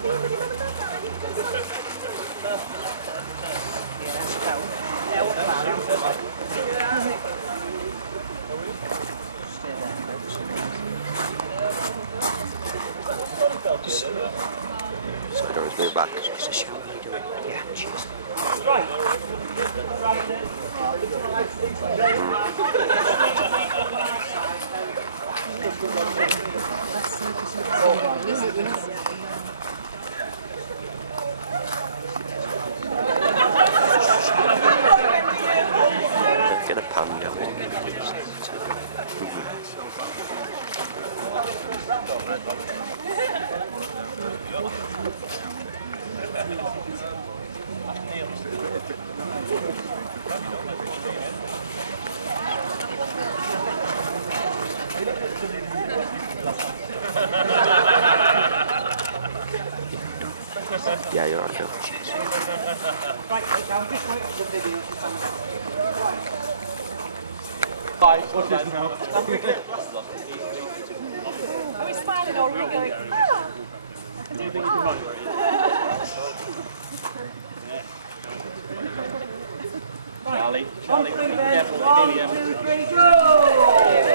So I don't move back. Just a show how you do it. Yeah, cheers. Get a pan going. Yeah, you're right, Phil. Right, I'm just waiting for the video to come. Hi, what's this now? Are we smiling or are we going, ah? I can do Charlie, On three, Ben. careful, 1, 2, 3, go!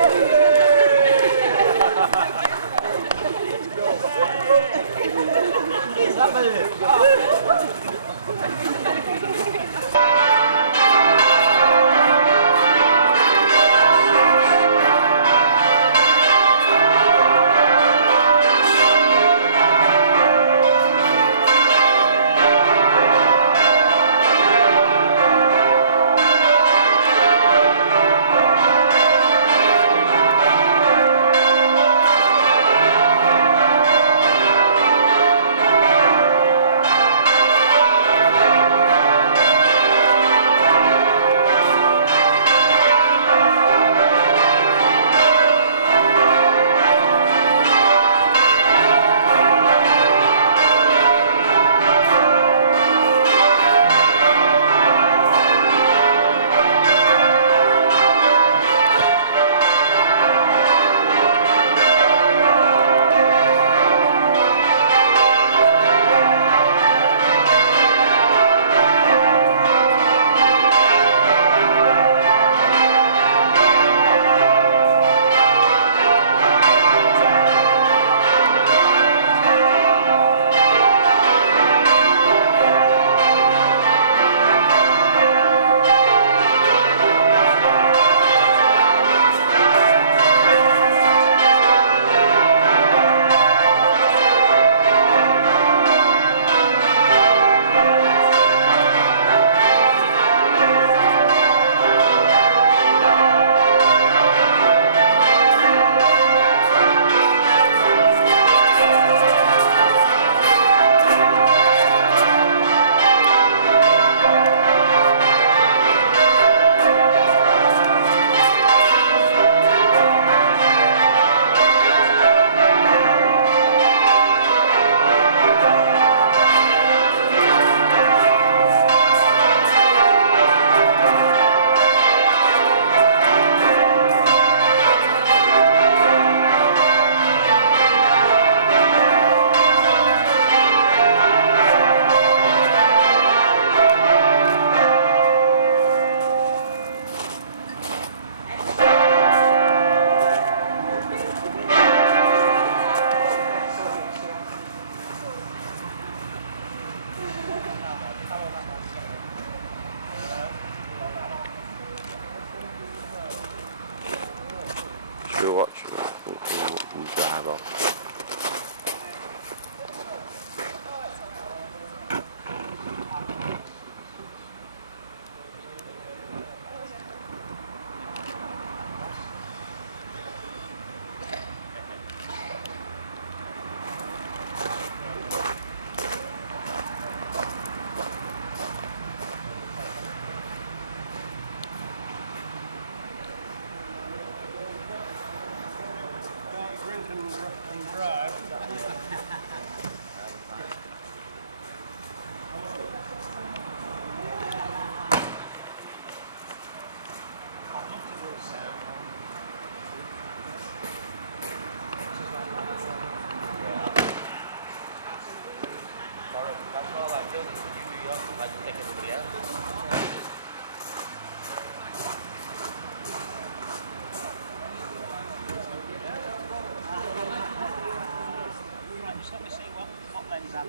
I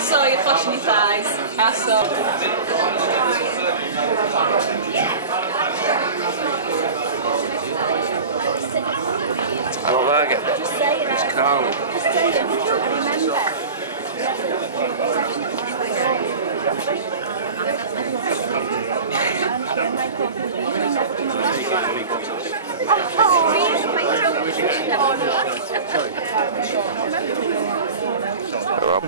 saw you flashing your thighs. I saw. I don't like it. It's cold. Rob.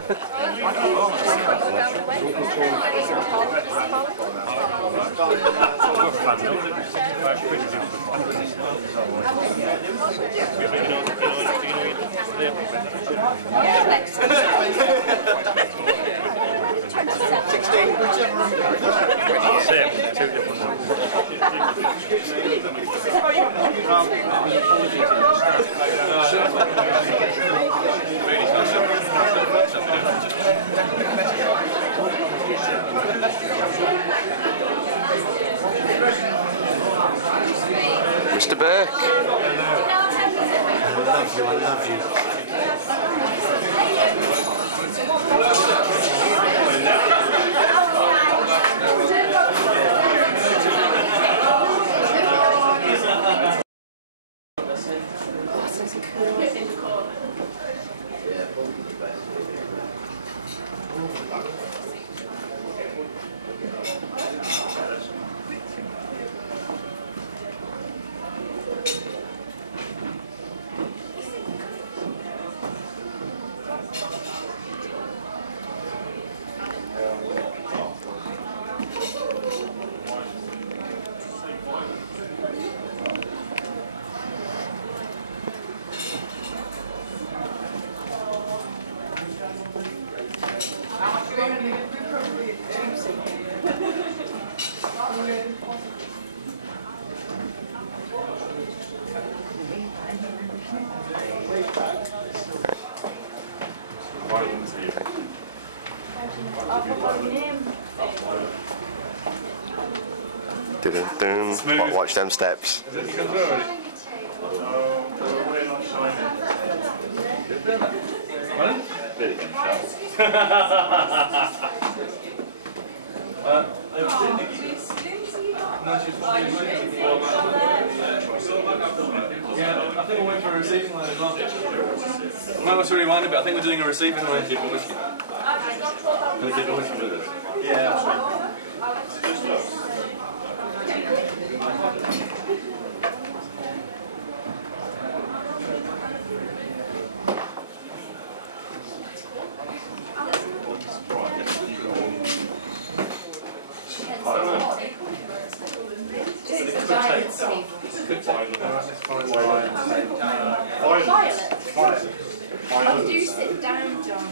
Mr. Burke. I love you. Dun-dun-dun. Watch them steps. Yeah, I think we're waiting for a receiving line as well. I might want to rewind a bit. I think we're doing a receiving line. Can we take a whiskey with us? Yeah, that's fine. Oh, do sit down, John.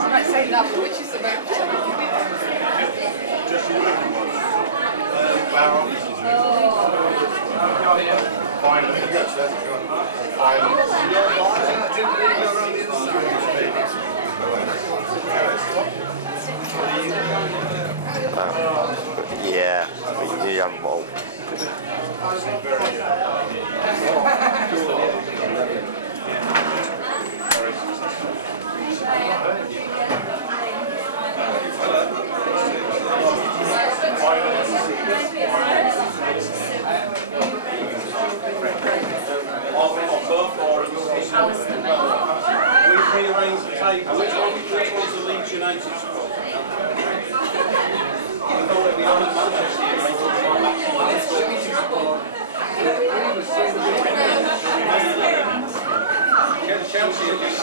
I might say that, but which is the most? Yeah, but you haven't bought. Alister, We rearranged the table. Which one's the Leeds United squad? I thought it'd be on at Manchester. Get Chelsea against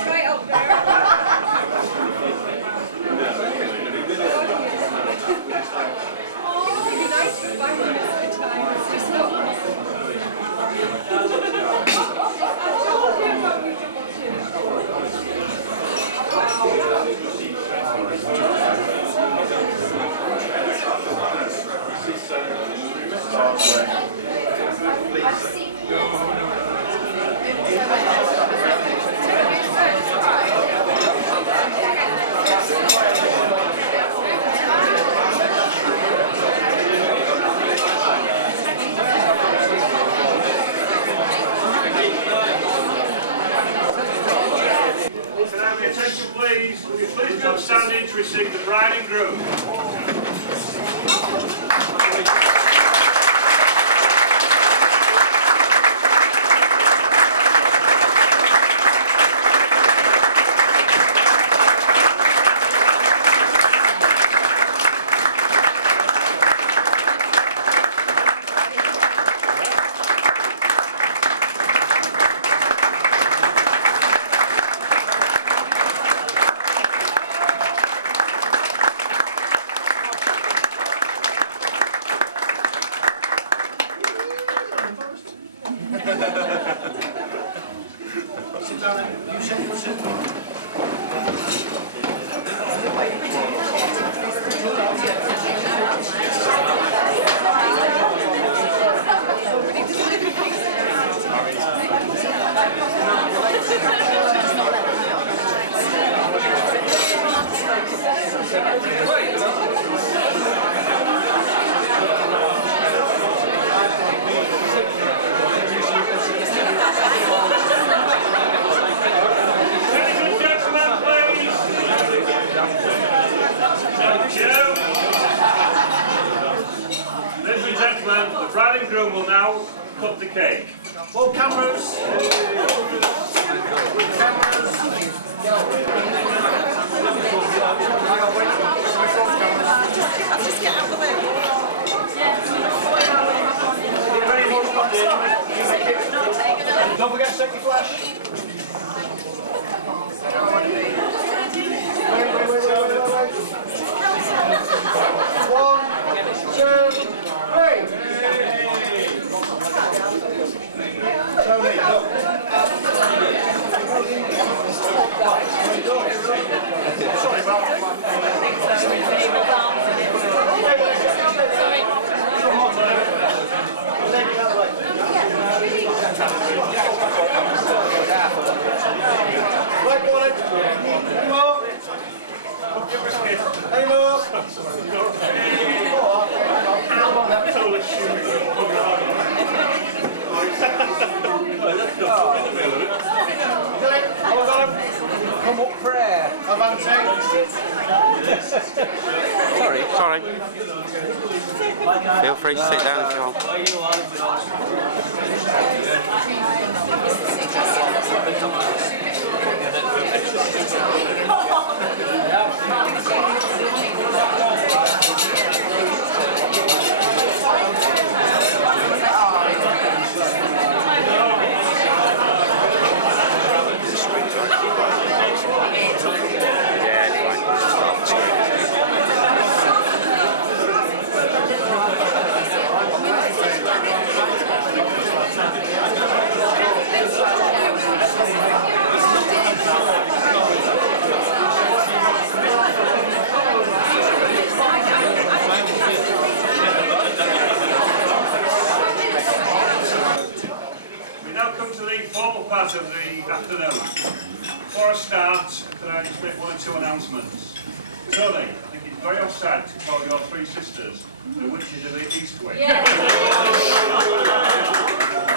straight up there. Oh, it'd be nice to be back in this time. It's not. Please, will you please come stand in to receive the bride and groom? The bride and groom will now cut the cake. All cameras. Cameras. I'll just get out of the way. Don't forget to set your flash. Wait. 1, 2, 3. Tony, look. Sorry, Bob. come up for air. Sorry. Feel free to sit down if you want. Part of the afternoon. Before I start, can I just make one or two announcements? Tony, I think it's very offside to call your three sisters the witches of the Eastwick. Yeah.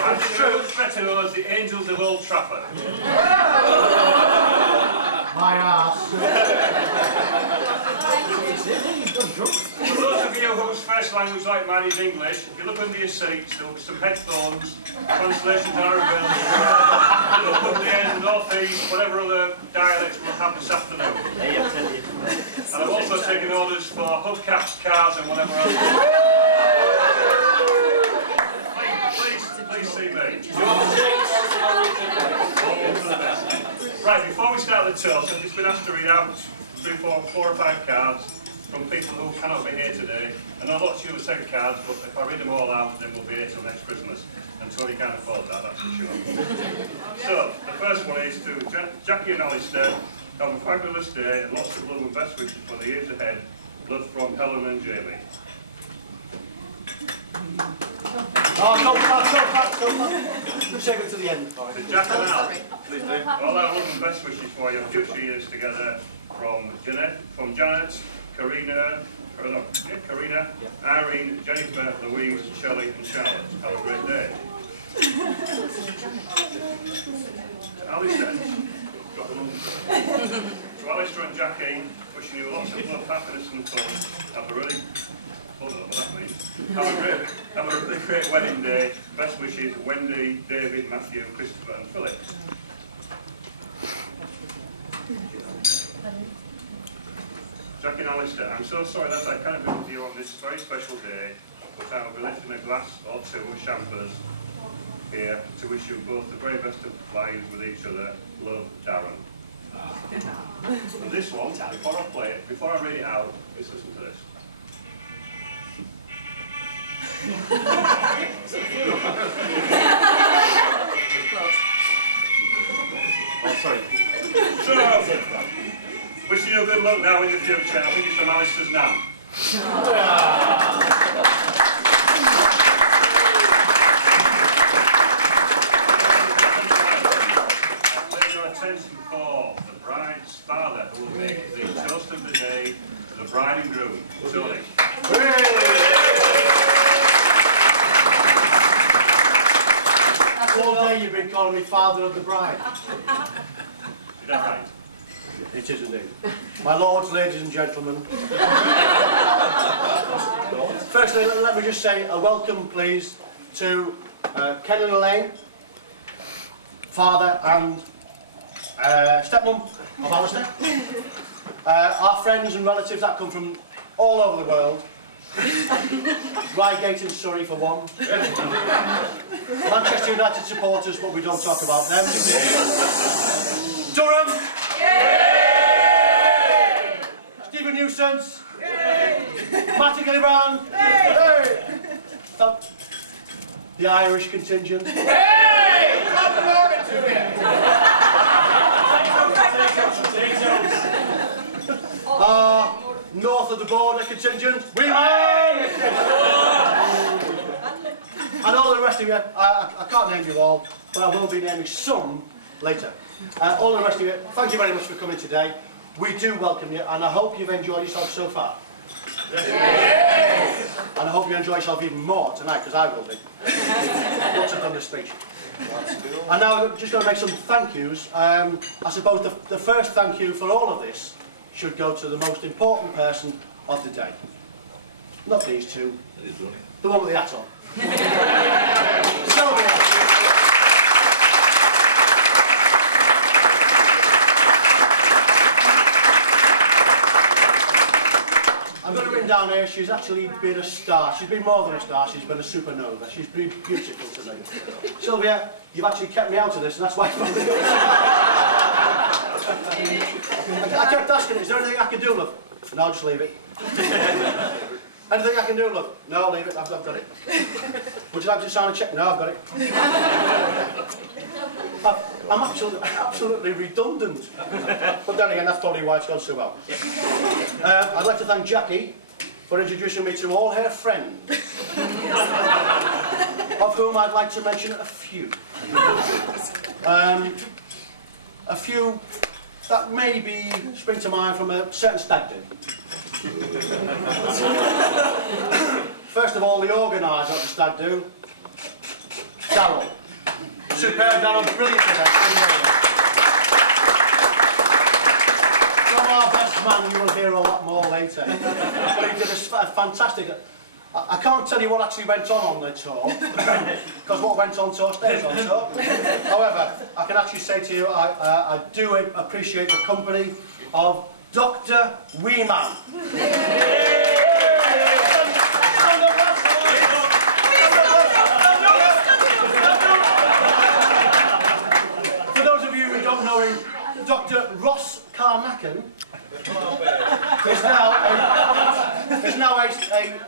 And it's much better known as the angels of Old Trafford. My ass. For those of you whose first language like mine is English, if you look under your seats, there will be some headphones, translations are available, the end, north east, whatever other dialects we'll have this afternoon. And I've also taken orders for hubcaps, cars and whatever else. Please see me. Right, before we start the toast, I've just been asked to read out 4 or 5 cards from people who cannot be here today. I know lots of you will take cards, but if I read them all out, then we'll be here till next Christmas. And Tony can't afford that, that's for sure. So, the first one is to Jacquie and Alister. Have a fabulous day and lots of love and best wishes for the years ahead. Love from Helen and Jamie. Oh, go back. Save it to the end. To Jack and Al, all our love and best wishes for your future years together from Janet, Karina, Irene, Jennifer, Louise, Shelley and Charlotte. Have a great day. To Alister and Jacquie, wishing you lots of love, happiness and fun. Have a really Have a really great wedding day. Best wishes, Wendy, David, Matthew, Christopher and Philip. Jacquie and Alister, I'm so sorry that I can't be with you on this very special day, but I will be lifting a glass or two of champers here to wish you both the very best of lives with each other. Love, Darren. And this one, before I play it, before I read it out, let's listen to this. Oh, sorry. So, wishing you good luck now in the future. I think it's from Alister's nan. I'll take your attention for the bride's father, who will make the toast of the day to the bride and groom. Tony. All day you've been calling me father of the bride. Is that right? It is indeed. My lords, ladies and gentlemen. Firstly, let me just say a welcome, please, to Ken and Elaine, father and stepmom of Alister. Our friends and relatives that come from all over the world. Lairgate in Surrey for one. Manchester United supporters, but we don't talk about them. Durham. Yay! Stephen Newsons. Matty Gillibrand. The Irish contingent. North of the border contingent. We win! And all the rest of you, I can't name you all, but I will be naming some later. All the rest of you, thank you very much for coming today. We do welcome you, and I hope you've enjoyed yourself so far. Yes. And I hope you enjoy yourself even more tonight, because I will be. Once I've done this speech. And now I'm just going to make some thank yous. I suppose the first thank you for all of this should go to the most important person of the day. Not these two. The one with the hat on. Sylvia. I've got it written down here, she's actually been a star. She's been more than a star, she's been a supernova. She's been beautiful to me. Sylvia, you've actually kept me out of this, and that's why I kept asking, is there anything I can do, love? No, just leave it. Anything I can do, love? No, leave it, I've got it. Would you like to sign a cheque? No, I've got it. I'm absolutely redundant. But then again, that's probably why it's gone so well. I'd like to thank Jacquie for introducing me to all her friends, of whom I'd like to mention a few. A few that maybe spring to mind from a certain stag do. First of all, the organiser of the stag do, Darryl. Superb, Darryl, brilliant event. From our best man, you will hear a lot more later. But he did a fantastic... I can't tell you what actually went on the tour, because what went on tour stays on tour. However, I can actually say to you, I do appreciate the company of Dr. Weeman. For those of you who don't know him, Dr. Ross Carnachan is now a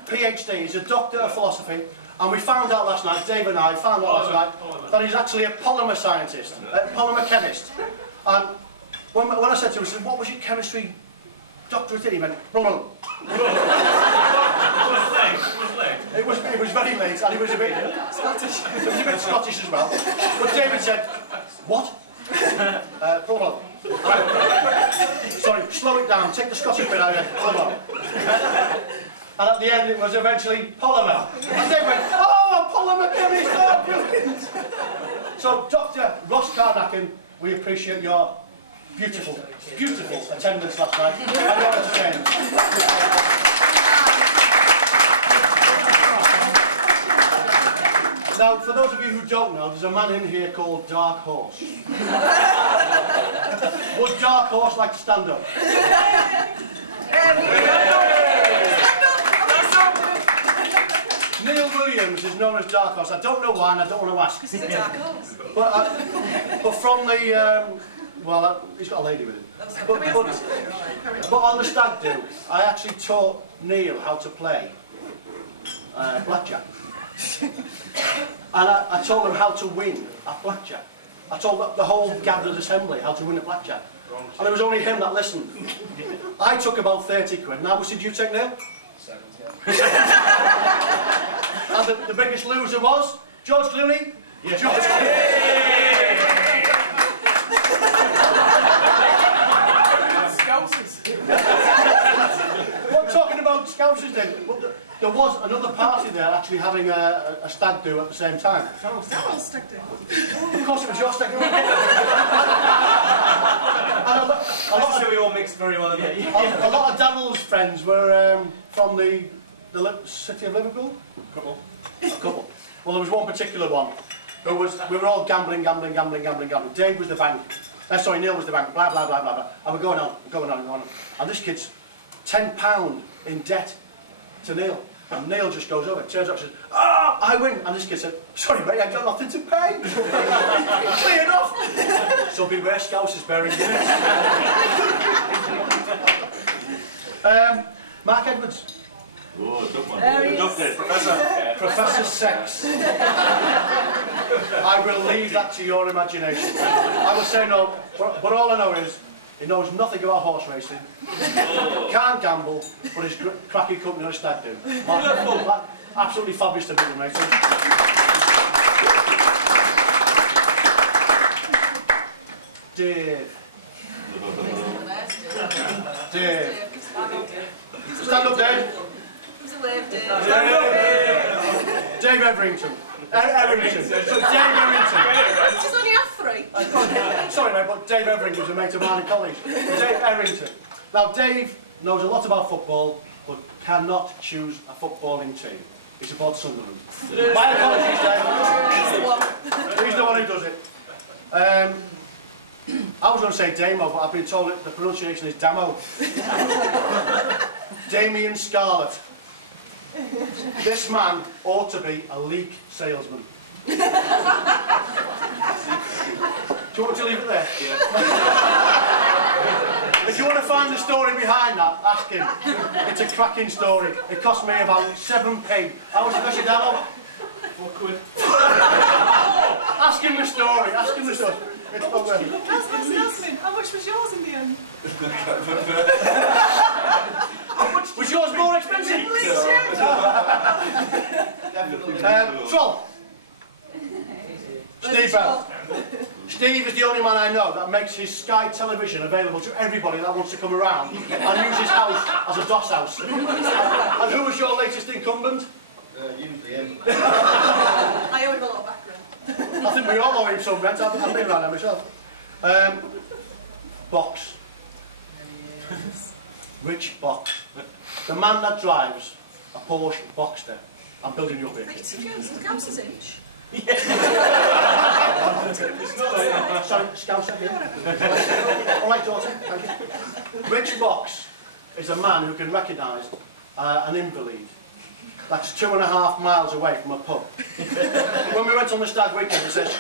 PhD. He's a doctor of philosophy, and we found out last night, Dave and I found out last night, that he's actually a polymer scientist, a polymer chemist. And when I said to him, I said, what was your chemistry doctorate in? He went, blah, blah. It was very late, and he was a bit Scottish. It was a bit Scottish as well. But David said, what? Blah. Sorry, slow it down, take the Scottish bit out of it, blah. And at the end it was eventually polymer. And they went, oh, polymer chemist, oh, brilliant. So, Dr. Ross Carnachan, we appreciate your beautiful, beautiful attendance last night and your entertainment. Now, for those of you who don't know, there's a man in here called Dark Horse. Would Dark Horse like to stand up? Neil Williams is known as Dark Horse. I don't know why, and I don't want to ask. This is a dark horse. But from the... well, he's got a lady with him. But on the stag do, I actually taught Neil how to play blackjack. And I told him how to win at blackjack. I told the whole gathered assembly how to win at blackjack. And it was only him that listened. I took about 30 quid. And how much did you take, Neil? 70. And the biggest loser was George Clooney. Yeah. George Clooney. Scousers. What talking about Scousers then? Well, there was another party there actually having a stag do at the same time. Darryl's stag do. Of course it was your stag do. We all mixed very well. A lot of Darryl's friends were from the city of Liverpool. A couple. Well, there was one particular one who was. We were all gambling. Dave was the bank. Sorry, Neil was the bank. Blah blah blah blah blah. And we're going on. And this kid's £10 in debt to Neil. And Neil just goes over, turns up and says, "Ah, I win." And this kid said, "Sorry mate, I got nothing to pay." Cleared off. So beware Scousers bearing witness. Mark Edwards. Oh, tough one. Professor Sex. I will leave that to your imagination. I will say no, but all I know is he knows nothing about horse racing, can't gamble, but he's cracking company on a stag do. Absolutely fabulous to be with, mate. Dave. Stand up, Dave. Wave, Dave. Dave Everington. Errington. So Dave Errington. She's only had 3. Sorry, mate, but Dave Errington was a mate of mine in college. Dave Errington. Now, Dave knows a lot about football, but cannot choose a footballing team. He supports Sunderland. My apologies, Dave. He's the one. He's the one who does it. I was going to say Damo, but I've been told that the pronunciation is Damo. Damien Scarlett. This man ought to be a leak salesman. Do you want me to leave it there? Yeah. If you want to find the story behind that, ask him. It's a cracking story. It cost me about 7p. How much it cost you, Damo? £4. Ask him the story. Ask him the story. It's not worth it. Jasmine, how much was yours in the end? Was yours more expensive? Troll. Steve Bell. Steve is the only man I know that makes his Sky television available to everybody that wants to come around and use his house as a DOS house. And who was your latest incumbent? Usually him. I owe him a lot of background. I think we all owe him some rent. I've been around there myself. Box. Rich Box. The man that drives a Porsche Boxster. I'm building you up here. Scousers inch. Sorry, Scouser here. All right, daughter, thank you. Rich Box is a man who can recognise an invalid that's 2.5 miles away from a pub. When we went on the stag weekend, it says,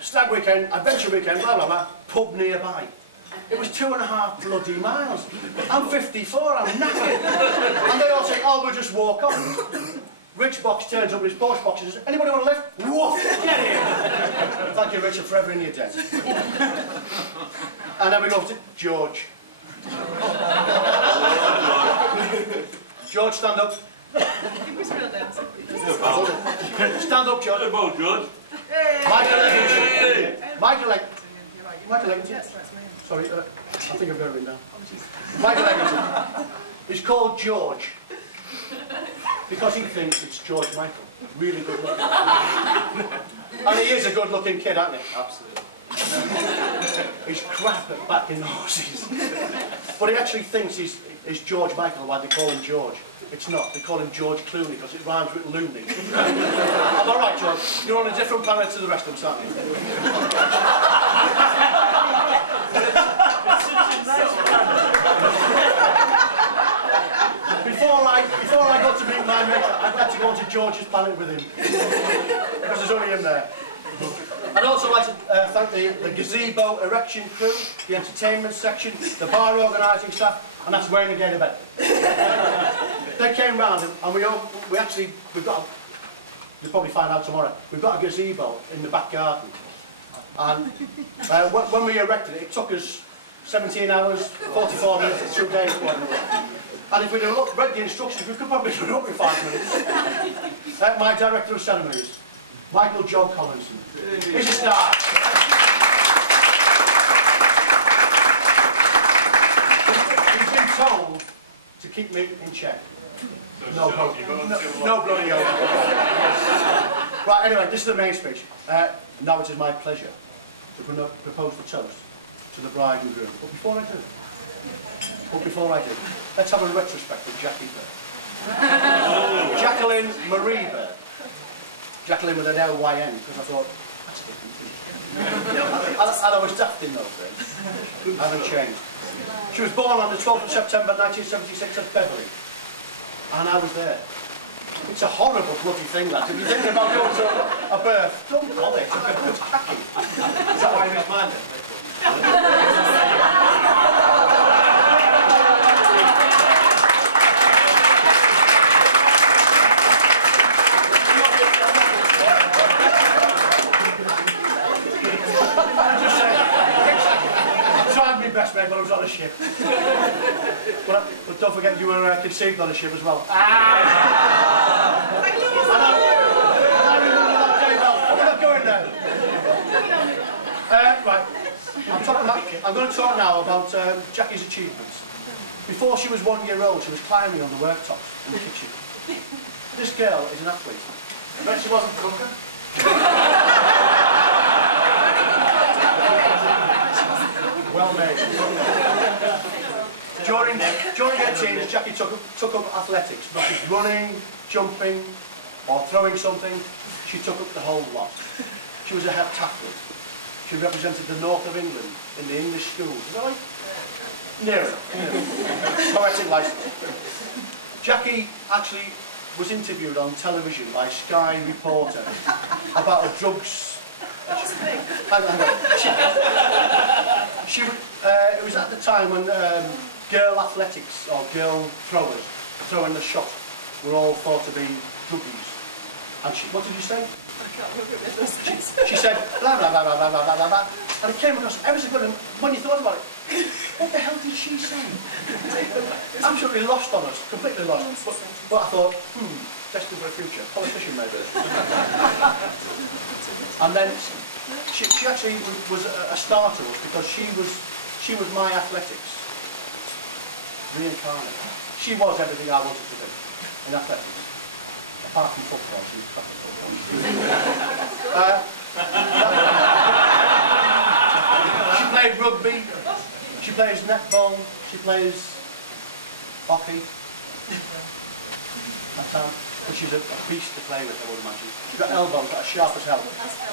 stag weekend, adventure weekend, blah, blah, blah, pub nearby. It was 2.5 bloody miles. I'm 54, I'm knackered. And they all say, oh, we'll just walk on. Rich Box turns up with his Porsche box and says, anybody want a lift? Woof, get in. Thank you, Richard, forever in your debt. And then we go to George. George, stand up. Stand up, George. Michael Leggington. Michael Leggington. Sorry, I think I've got it written down. Michael Leggington. He's called George because he thinks it's George Michael. Really good looking. And he is a good looking kid, isn't he? Absolutely. He's crap at backing horses. But he actually thinks he's George Michael, why they call him George. It's not. They call him George Clooney because it rhymes with loony. I'm all right, George. You're on a different planet to the rest of them, aren't you? Before I go to meet my mate, I'd like to go onto George's planet with him. Because there's only him there. I'd also like to thank the gazebo erection crew, the entertainment section, the bar organising staff, and that's wearing a gator bed. They came round and we've got, you'll probably find out tomorrow, we've got a gazebo in the back garden. And when we erected it, it took us 17 hours, 44 minutes, 2 days, whatever. And if we'd have read the instructions, we could probably do it up in 5 minutes. My director of ceremonies, Michael John Collinson. He's a star. He's been told to keep me in check. No bloody over. Right, anyway, this is the main speech. Now it is my pleasure to propose the toast to the bride and groom. But before I do, let's have a retrospect of Jacquie Burke. Jaquelyn Marie Burke. Jaquelyn with an L-Y-N, because I thought, that's a different thing. And I was daft in those days. I haven't changed. She was born on the 12th of September 1976 at Beverley. And I was there. It's a horrible bloody thing, that. If you're thinking about going to a birth, don't bother. It's tacky. Is that why you made mine then? Best mate, but I was on a ship. But don't forget you were conceived on a ship as well. We're not going there. Right, I'm going to talk now about Jackie's achievements. Before she was 1 year old, she was climbing on the worktops in the kitchen. This girl is an athlete. I bet she wasn't a cooker. Well made. During her teens, Jackie took up athletics, not just running, jumping, or throwing something. She took up the whole lot. She was a heptathlete. She represented the north of England in the English schools. Is that right? Near enough. Poetic license. Jackie actually was interviewed on television by Sky reporter about a drugs. Hang on. It was at the time when girl athletics or girl throwers throwing the shot were all thought to be druggies. And what did you say? I can't remember it. She said blah blah blah blah blah blah blah blah, and it came across ever so good. And when you thought about it, what the hell did she say? Absolutely lost on us, completely lost. But I thought, destined for a future, politician maybe. And then she actually was a star to us because she was my athletics reincarnated. She was everything I wanted to do in athletics. Apart from football, she was classic football. She played rugby, she plays netball, she plays hockey. But she's a beast to play with, I would imagine. She's got elbows that are sharp as hell.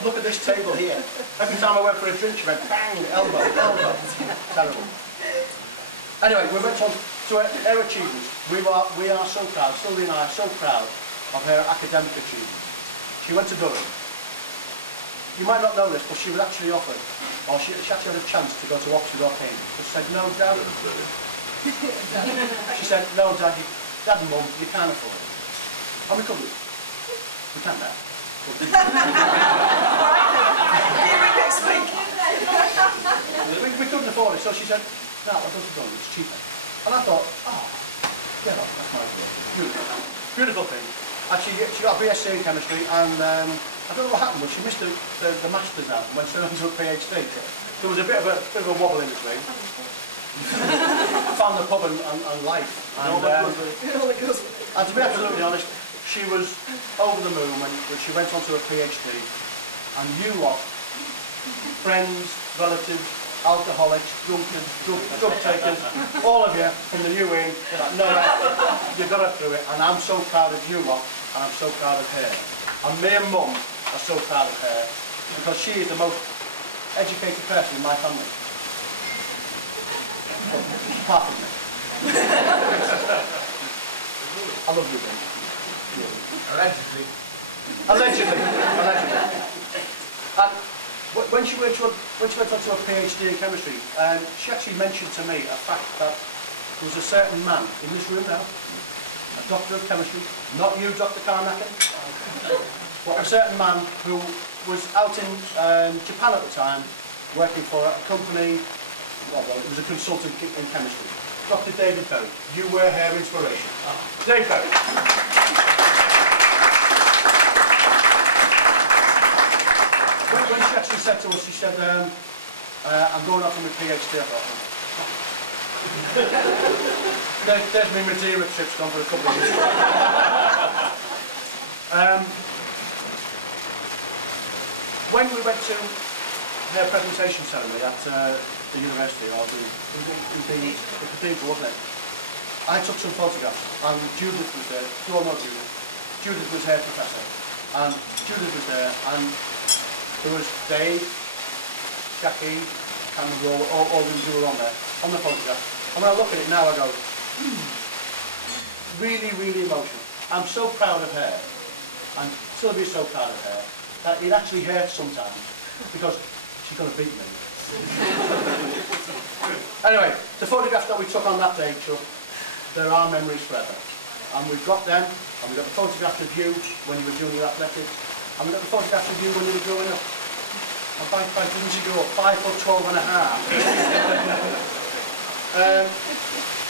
Look at this table here. Every time I went for a drink, she went bang, elbow, elbow. Terrible. Anyway, we went on to her achievements. We are so proud, Sylvie and I are so proud of her academic achievements. She went to Durham. You might not know this, but she was actually offered, or she actually had a chance to go to Oxford or Cambridge. She said, no, Dad. She said, no, Dad, Dad and Mum, you can't afford it. And we couldn't. We can't now. we couldn't afford it, so she said, no, I'll go to Durham, it's cheaper. And I thought, oh, yeah, that's my idea. Beautiful. Beautiful thing. And she got a BSc in chemistry, and I don't know what happened, but she missed the Masters out and went straight on to a PhD. There was a bit of a wobble in between. Found the pub and life. And to be absolutely honest, she was over the moon when she went on to a PhD, and you lot, friends, relatives, alcoholics, drunkards, drug takers, all of you from the new wing, no, you got her through it, and I'm so proud of you lot, and I'm so proud of her. And me and Mum are so proud of her, because she is the most educated person in my family. Apart from me. I love you, baby. Allegedly. Allegedly. And when she went on to a PhD in chemistry, she actually mentioned to me a fact that there was a certain man in this room now, a doctor of chemistry, not you, Dr. Carnacken, but a certain man who was out in Japan at the time, working for a company, well, it was a consultant in chemistry. Dr. David Berry, you were her inspiration. Dave Berry. When she actually said to us, she said, I'm going off on my PhD. I thought, there's my Madeira trips gone for a couple of years. When we went to her presentation ceremony at the university, or the cathedral, wasn't it? I took some photographs, and Judith was there. You all know Judith. Judith was her professor, and Judith was there, and there was Dave, Jacquie, and all the who were on there, on the photograph. And when I look at it now, I go, really, really emotional. I'm so proud of her, and Sylvia's so proud of her, that it actually hurts sometimes, because she's going to beat me. Anyway, the photographs that we took on that day, Chuck, there are memories forever. And we've got them, and we've got the photographs of you when you were doing your athletics, and we've got the photographs of you when you were growing up. And by didn't you grow up? 5'12 and a half.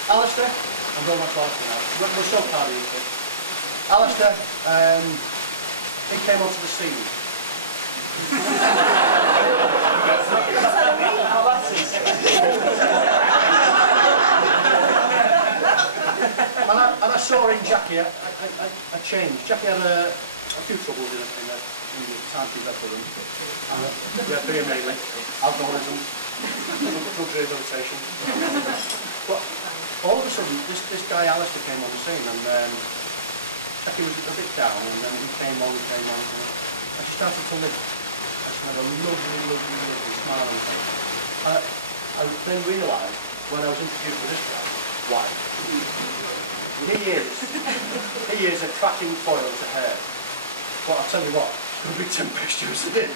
Alister, I'm going much Alister now. We're so proud of you. Alister, he came onto the scene. And I saw in Jacquie a change. Jacquie had a few troubles in time to for them. We had beer mainly, alcoholism, drug rehabilitation. But all of a sudden, this guy Alister came on the scene, and he was a bit down, and then he came on, and she started to live. She had a lovely smiling face. I then realised when I was introduced to this guy, why? He is a cracking foil to hair. But I'll tell you what, it's going to be tempestuous, isn't it?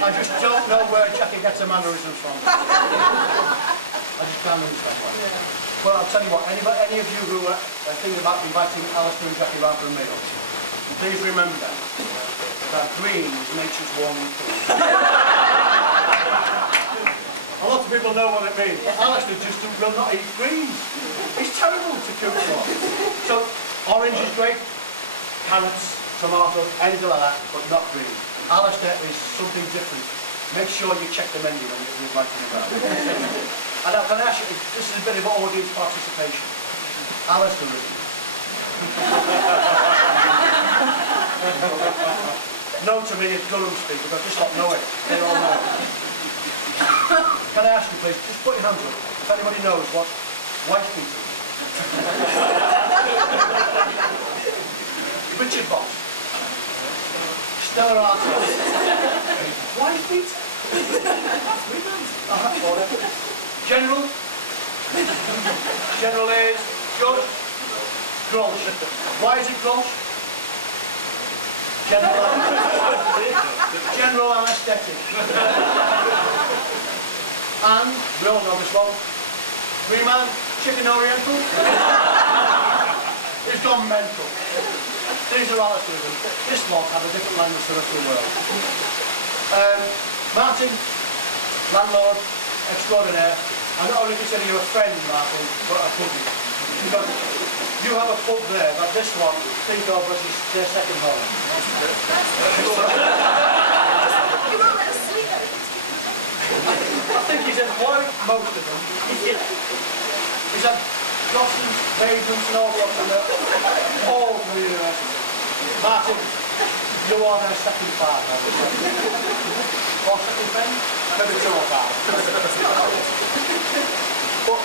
I just don't know where Jacquie gets her mannerisms from. I just can't understand why. Well, I'll tell you what, any of you who are thinking about inviting Alister and Jacquie round for a meal, please remember that green is nature's warming food. A lot of people know what it means, but Alister just will not eat green. It's terrible to cook for. So, orange is great, carrots, tomatoes, anything like that, but not green. Alister is something different. Make sure you check the menu when you're inviting him around. And I can ask you, this is a bit of audience participation. Alister reviews. Known to me as Durham speak, because I just don't know it. They all know it. Can I ask you please, just put your hands up if anybody knows what white meat is. Richard Box. Stellar artist. White meat? General? General is good. Grolsch. Why is it Grolsch? General anaesthetic. And, we all know this one, Green Man, Chicken Oriental. He's gone mental. These are Alister's. This lot have a different language to the rest of the world. Martin, landlord, extraordinaire. I not only consider you a friend, Martin, but a public. Because you have a pub there, but this one, think of as their second home. You won't let us sleep at it. I think he's employed most of them. He's had Robson, Ravens and all sorts of them, all from the university. Martin, you are their second father. Or second friend? Maybe two or five. But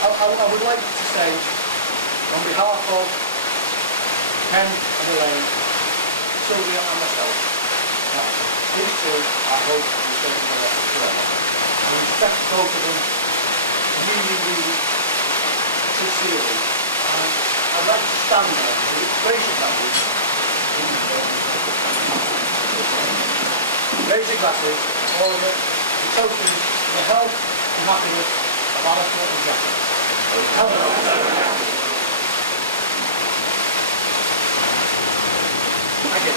I would like to say, on behalf of Ken and Elaine, Sylvia and myself, that these two are both the same forever. I respect both of them really sincerely. And I'd like to stand there and raise your glasses. Raise your glasses, all of you, and toast to the health and happiness of Alister and Jacquie. Thank you.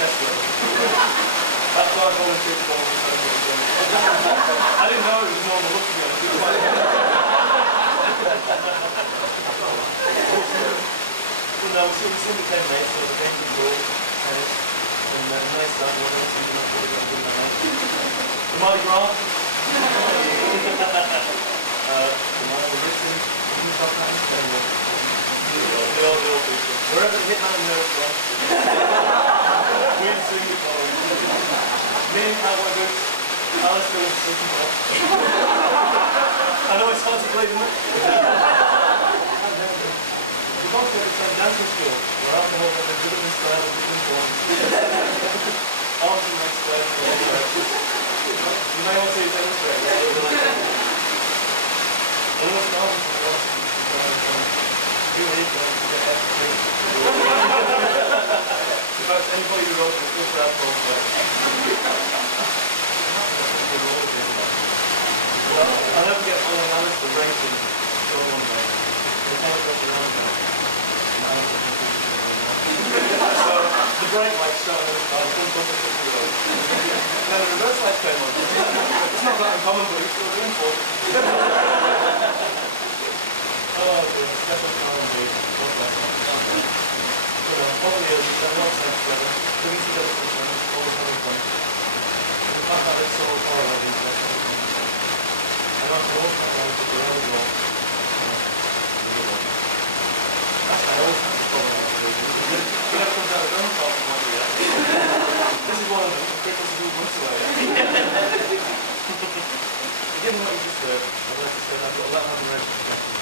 chest level. That's why I volunteered to go on the phone. I didn't know it was normal looking at it. No, we soon became mates, so the game was cool, tennis, and nice that one, and season up with my mate. The Mardi Gras. The Mardi Gras, the top hat, the old people. Wherever the hitman and nerves gone. We'll soon be following. Me and cowboy boots, Alister with the ball. I know it's hard to play, isn't it? We both go to the same dancing school, where alcohol has a good in style of different forms. Arms and legs square for all directions. You may want to demonstrate that. I know it's not to watch you hate them to get everything. In fact, anybody who wrote this just that whole thing. I'll never get on an Alister racing short one day. They can't get around that. So the brake light shot in the car, couldn't put the foot to the road. And then the reverse light came on. It's not that uncommon, but it's still important. Oh dear, step up now indeed. God bless. Over the years, they're not sense together, bringing together some friends, always having fun. And the fact that they're so far away is definitely. And after all, I want to go around the door. That's my old problem. He never comes out of the drum part from what we have. This is one of them, cripples who months away. Given what you just heard, I'd like to say that I've got a lot of admiration for Jacquie.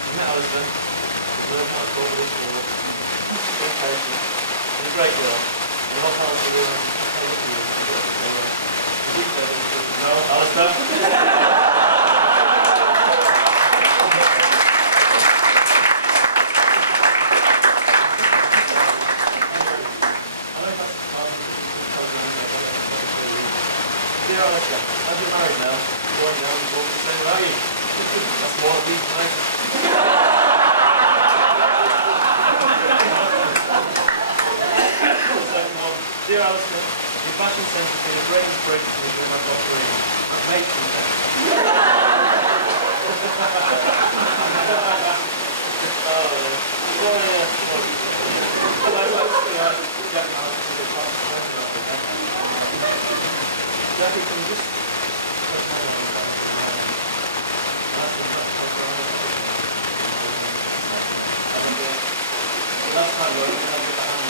I met Alister, learned how to cope with this world, great character, and a great girl. The whole time we were looking at you, no, Alister. Dear Alister, as you're married now, going now and going the same about you. That's more of these tonight. Second one. Dear Alister, your fashion sense has been a great inspiration to me during my career. I've made some sense. Jacquie, can you just press my name? Last time, though, we had the hand.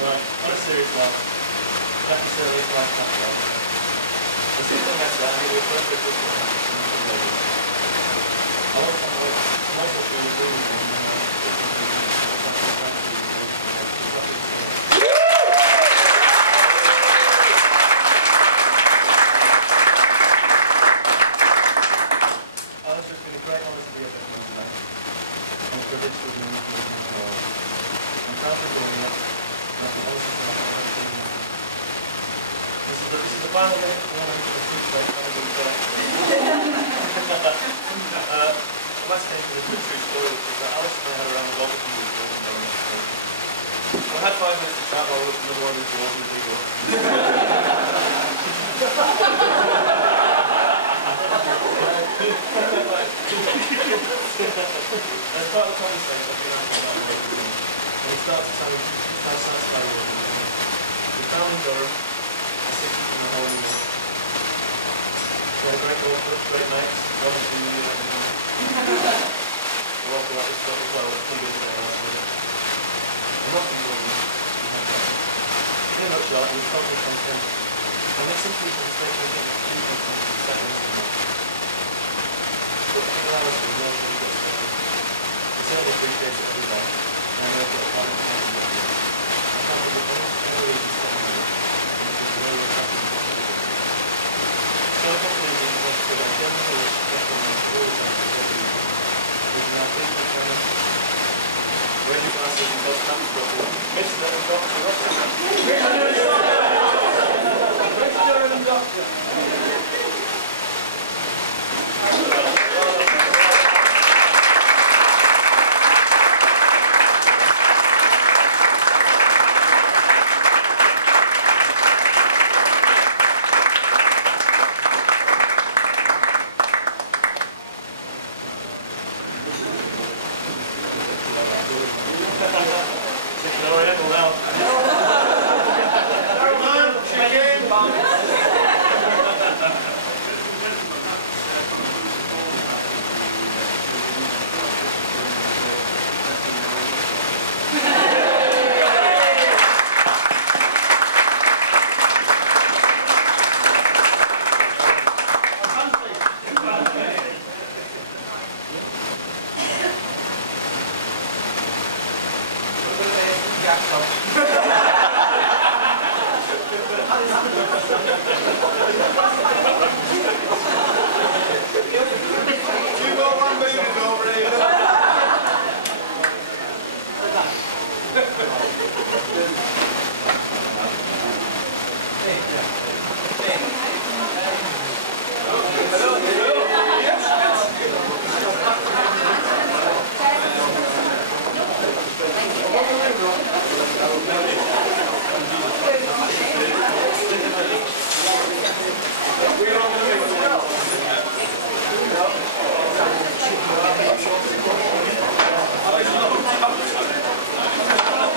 Right, on a serious note, Jacquie said it's like that. The simple answer, I need a perfect response. I want to know, I'm also feeling really good. Alister's been a great honour to be a victim tonight. I'm privileged to be in the world. I'm proud to be doing that. And I'm honest with my This is the final minute for one of the two straight last thing for the true story is that Alister and I had around the golf community. I had 5 minutes to chat while I looked at one of his doors in the big door. As part of the conversation, I've been asked about the and he started to tell me how satisfied he was. We found in Durham, a city from the whole year. We had a great golfer, great mates, obviously we're also at this stuff as well, it's pretty good today last week. And not too good. In a nutshell, he was totally content. And then some people mistakenly think that he was seconds. But in reality, he knows what he gets to do. He certainly appreciates it every day. And I know that a part of the time is good. I can't think of almost any reason to stop him. Which is really attractive. So hopefully he wants to get him to Jaquelyn and all the time to get him. He's now pleased to come in. Raise your glasses and those thumbs go forward. Minster and Dr. Robson.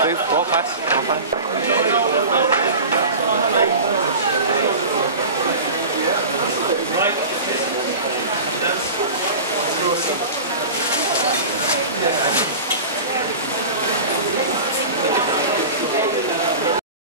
Move, walk past, walk past.